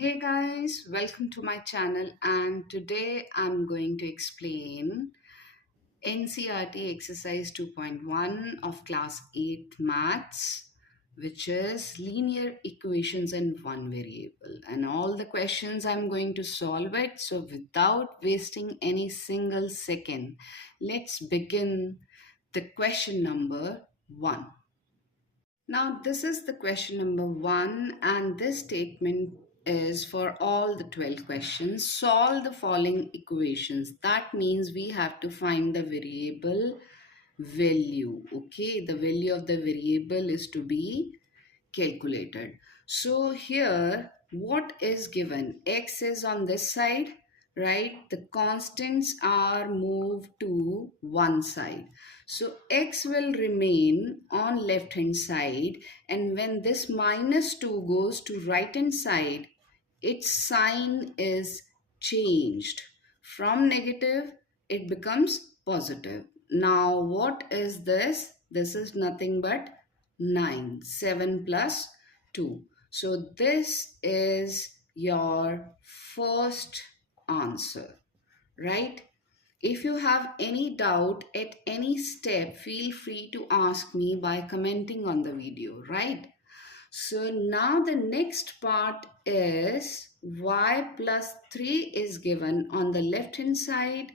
Hey guys, welcome to my channel, and today I'm going to explain NCERT exercise 2.1 of class 8 maths, which is linear equations in one variable, and all the questions I'm going to solve it. So without wasting any single second, let's begin the question number 1. Now, this is the question number 1, and this statement is for all the 12 questions. Solve the following equations. That means we have to find the variable value. Okay, the value of the variable is to be calculated. So here, what is given? X is on this side, right? The constants are moved to one side. So x will remain on left hand side, and when this -2 goes to right hand side, its sign is changed. From negative, it becomes positive. Now what is this? This is nothing but 9. 7 plus 2. So this is your first answer, right? If you have any doubt at any step, feel free to ask me by commenting on the video, right? So now the next part is y plus 3 is given on the left hand side,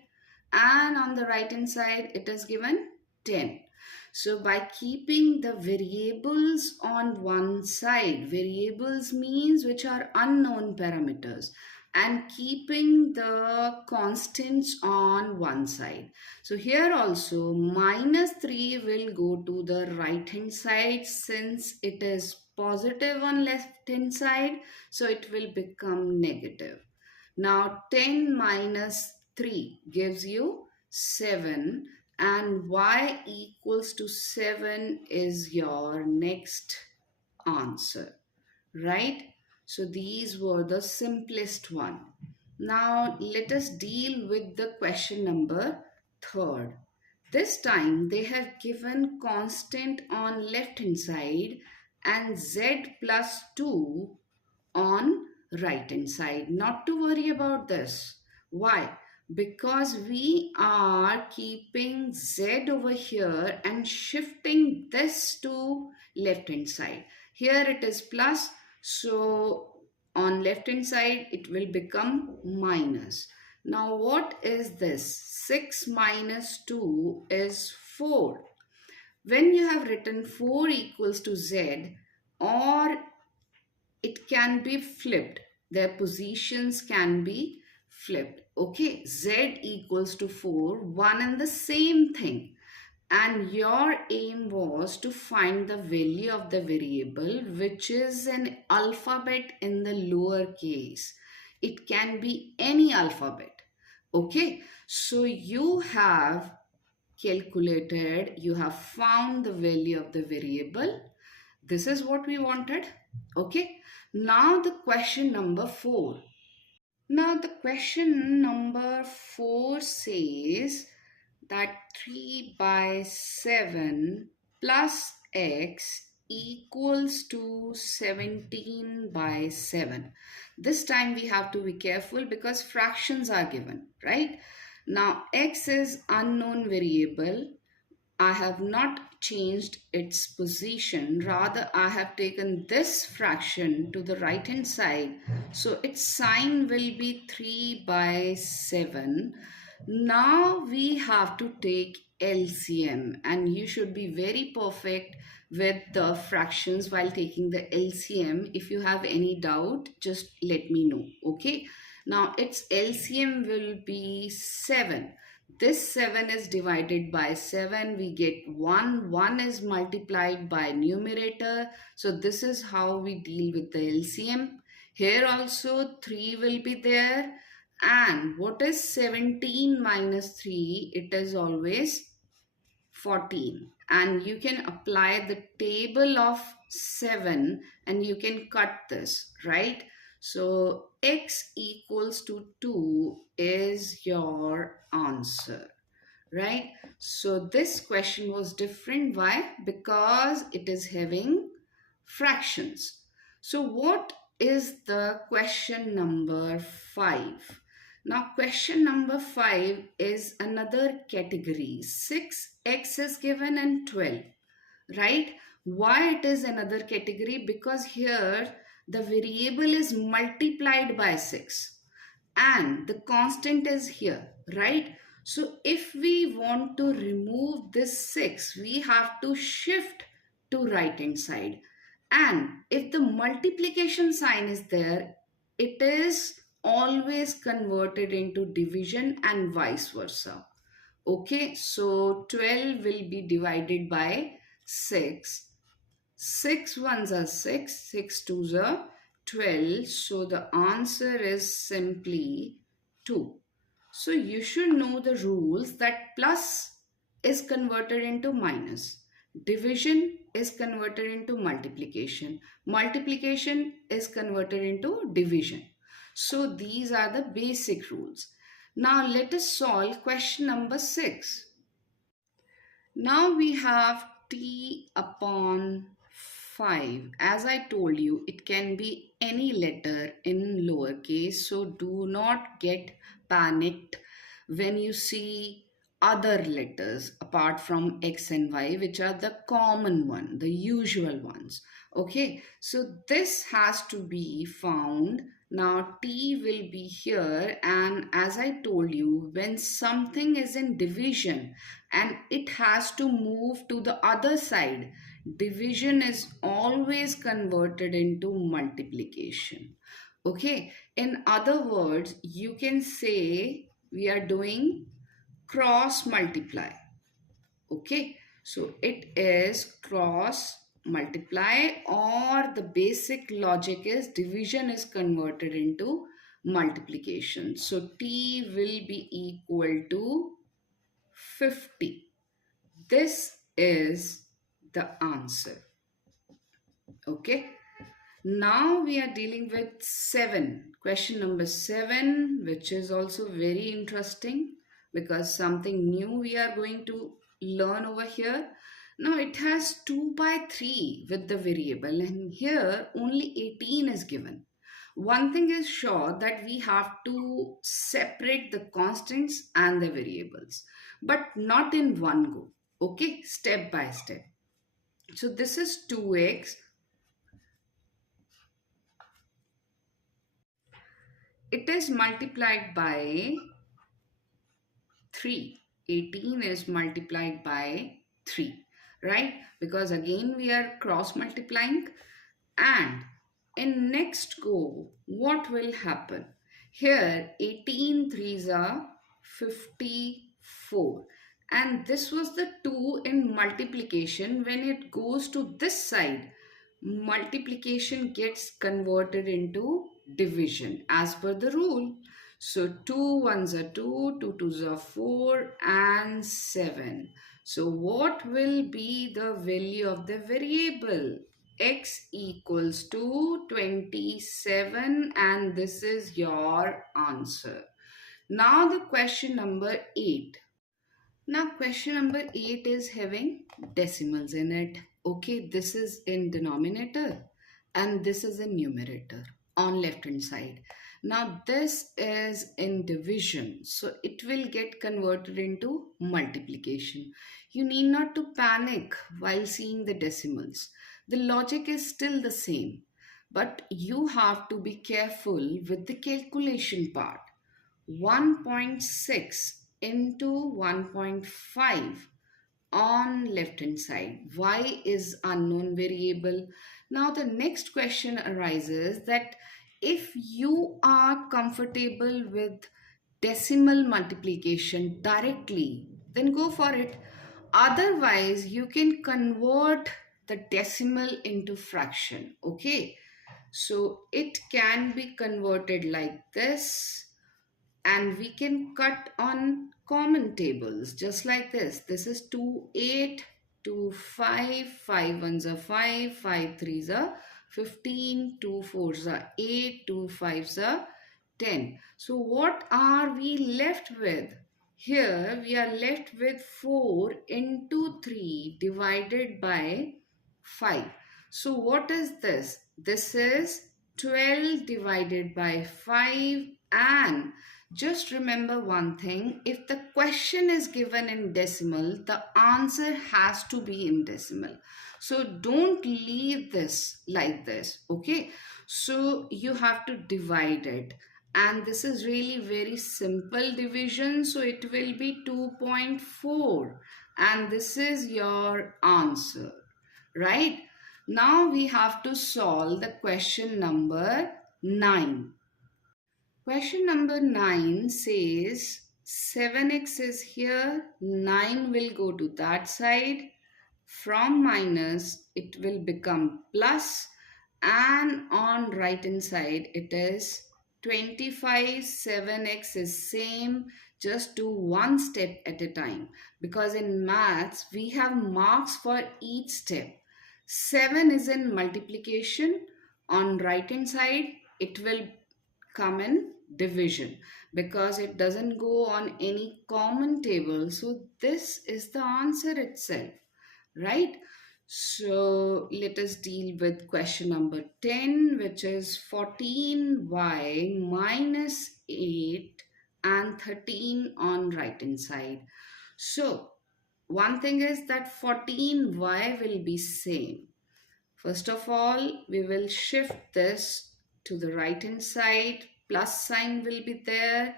and on the right hand side it is given 10. So by keeping the variables on one side, variables means which are unknown parameters, and keeping the constants on one side. So here also -3 will go to the right hand side since it is positive on left hand side, so it will become negative. Now 10 minus 3 gives you 7, and y equals to 7 is your next answer, right? So these were the simplest one. Now let us deal with the question number 3. This time they have given constant on left hand side and z plus 2 on right hand side. Not to worry about this. Why? Because we are keeping z over here and shifting this to left hand side. Here it is plus, so on left hand side it will become minus. Now what is this? 6 minus 2 is 4. When you have written 4 equals to z, or it can be flipped, their positions can be flipped. Okay, z equals to 4, one and the same thing. And your aim was to find the value of the variable, which is an alphabet in the lower case. It can be any alphabet. Okay, so you have calculated, you have found the value of the variable. This is what we wanted. Okay, now the question number 4. Now the question number 4 says that 3 by 7 plus x equals to 17 by 7. This time we have to be careful because fractions are given, right? Now x is unknown variable. I have not changed its position. Rather, I have taken this fraction to the right hand side. So its sign will be 3 by 7. Now we have to take LCM, and you should be very perfect with the fractions while taking the LCM. If you have any doubt, just let me know. Okay. Now its LCM will be 7. This 7 is divided by 7. We get 1. 1 is multiplied by numerator. So this is how we deal with the LCM. Here also 3 will be there. And what is 17 minus 3? It is always 14. And you can apply the table of 7 and you can cut this, right? So x equals to 2 is your answer, right? So this question was different. Why? Because it is having fractions. So what is the question number 5. Now, question number 5 is another category. 6x is given and 12, right? Why it is another category? Because here the variable is multiplied by 6 and the constant is here, right? So if we want to remove this 6, we have to shift to right hand side. And if the multiplication sign is there, it is always converted into division and vice versa. Okay, so 12 will be divided by 6. 6 ones are 6, 6 twos are 12. So the answer is simply 2. So you should know the rules that plus is converted into minus. Division is converted into multiplication. Multiplication is converted into division. So these are the basic rules. Now let us solve question number 6. Now we have t upon 5. As I told you, it can be any letter in lowercase. So do not get panicked when you see other letters apart from x and y, which are the common one, the usual ones. Okay, so this has to be found. Now t will be here, and as I told you, when something is in division and it has to move to the other side, division is always converted into multiplication. Okay, in other words, you can say we are doing cross multiply. Okay, so it is cross multiply, or the basic logic is division is converted into multiplication. So t will be equal to 50. This is the answer. Okay. Now we are dealing with 7. Question number 7, which is also very interesting because something new we are going to learn over here. Now it has 2 by 3 with the variable, and here only 18 is given. One thing is sure that we have to separate the constants and the variables, but not in one go. Okay, step by step. So this is 2x. It is multiplied by 3. 18 is multiplied by 3, right? Because again we are cross multiplying, and in next go what will happen? Here 18 threes are 54, and this was the 2 in multiplication. When it goes to this side, multiplication gets converted into division as per the rule. So 2 ones are 2, 2 twos are 4, and 7. So what will be the value of the variable? X equals to 27, and this is your answer. Now the question number 8. Now question number 8 is having decimals in it. Okay, this is in denominator and this is in numerator on left hand side. Now this is in division, so it will get converted into multiplication. You need not to panic while seeing the decimals. The logic is still the same, but you have to be careful with the calculation part. 1.6 into 1.5 on left hand side. Y is unknown variable. Now the next question arises that if you are comfortable with decimal multiplication directly, then go for it. Otherwise, you can convert the decimal into fraction. Okay, so it can be converted like this, and we can cut on common tables just like this. This is 2, 8, 2, 5, 5 ones are 5, 5 threes are 15, 2 fours are 8, 2 fives are 10. So what are we left with? Here we are left with 4 into 3 divided by 5. So what is this? This is 12 divided by 5, and just remember one thing, if the question is given in decimal, the answer has to be in decimal. So don't leave this like this, okay? So you have to divide it, and this is really very simple division, so it will be 2.4, and this is your answer, right? Now we have to solve the question number 9. Question number 9 says 7x is here, 9 will go to that side. From minus, it will become plus, and on right hand side, it is 25, 7x is same. Just do one step at a time, because in maths, we have marks for each step. 7 is in multiplication. On right hand side, it will come in division, because it doesn't go on any common table. So this is the answer itself, right? So let us deal with question number 10, which is 14y minus 8 and 13 on right hand side. So one thing is that 14y will be same. First of all, we will shift this to the right hand side, plus sign will be there,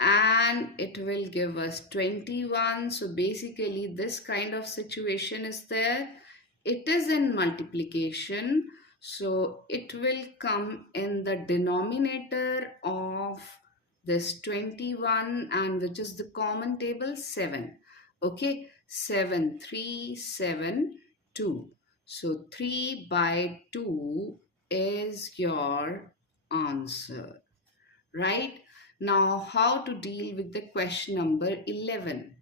and it will give us 21. So basically this kind of situation is there. It is in multiplication, so it will come in the denominator of this 21, and which is the common table 7. Okay, 7, 3, 7, 2. So 3 by 2 is your answer, right? Now, how to deal with the question number 11?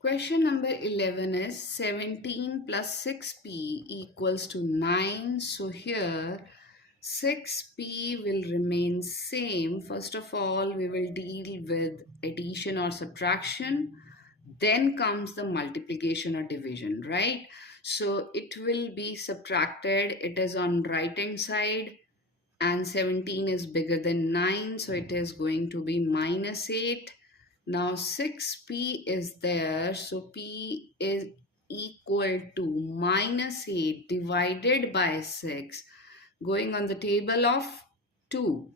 Question number 11 is 17 plus 6p equals to 9. So here 6p will remain same. First of all, we will deal with addition or subtraction. Then comes the multiplication or division, right? So it will be subtracted. It is on right hand side, and 17 is bigger than 9. So it is going to be minus 8. Now 6p is there. So p is equal to minus 8 divided by 6, going on the table of 2.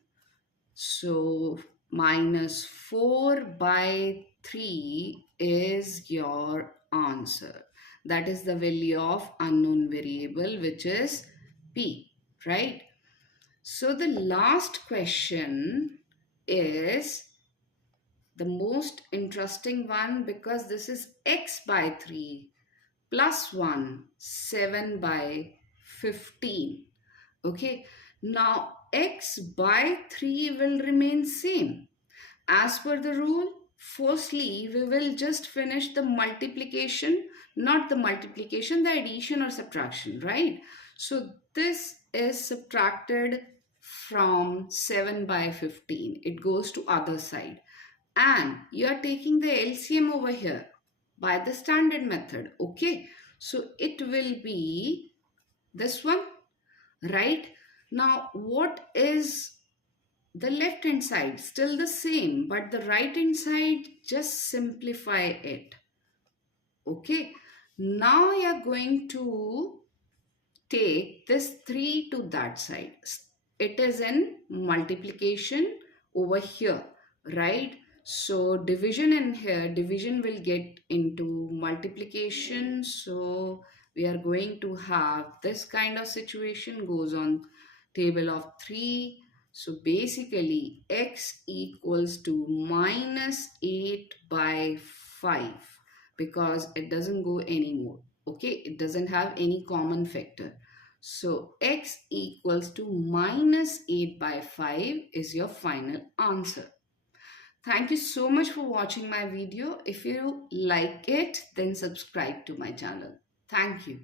So minus 4 by 3 is your answer. That is the value of unknown variable, which is p, right? So the last question is the most interesting one, because this is x by 3 plus 1, 7 by 15. Okay, now x by 3 will remain same. As per the rule, firstly, we will just finish the multiplication, not the multiplication, the addition or subtraction, right? So this is subtracted from 7 by 15. It goes to other side. And you are taking the LCM over here by the standard method, okay? So it will be this one, right? Now, what is the left hand side? Still the same, but the right hand side, just simplify it. Okay, now you are going to take this 3 to that side. It is in multiplication over here, right? So division in here, division will get into multiplication. So we are going to have this kind of situation goes on table of 3. So basically x equals to minus 8 by 5, because it doesn't go anymore. Okay, it doesn't have any common factor. So x equals to minus 8 by 5 is your final answer. Thank you so much for watching my video. If you like it, then subscribe to my channel. Thank you.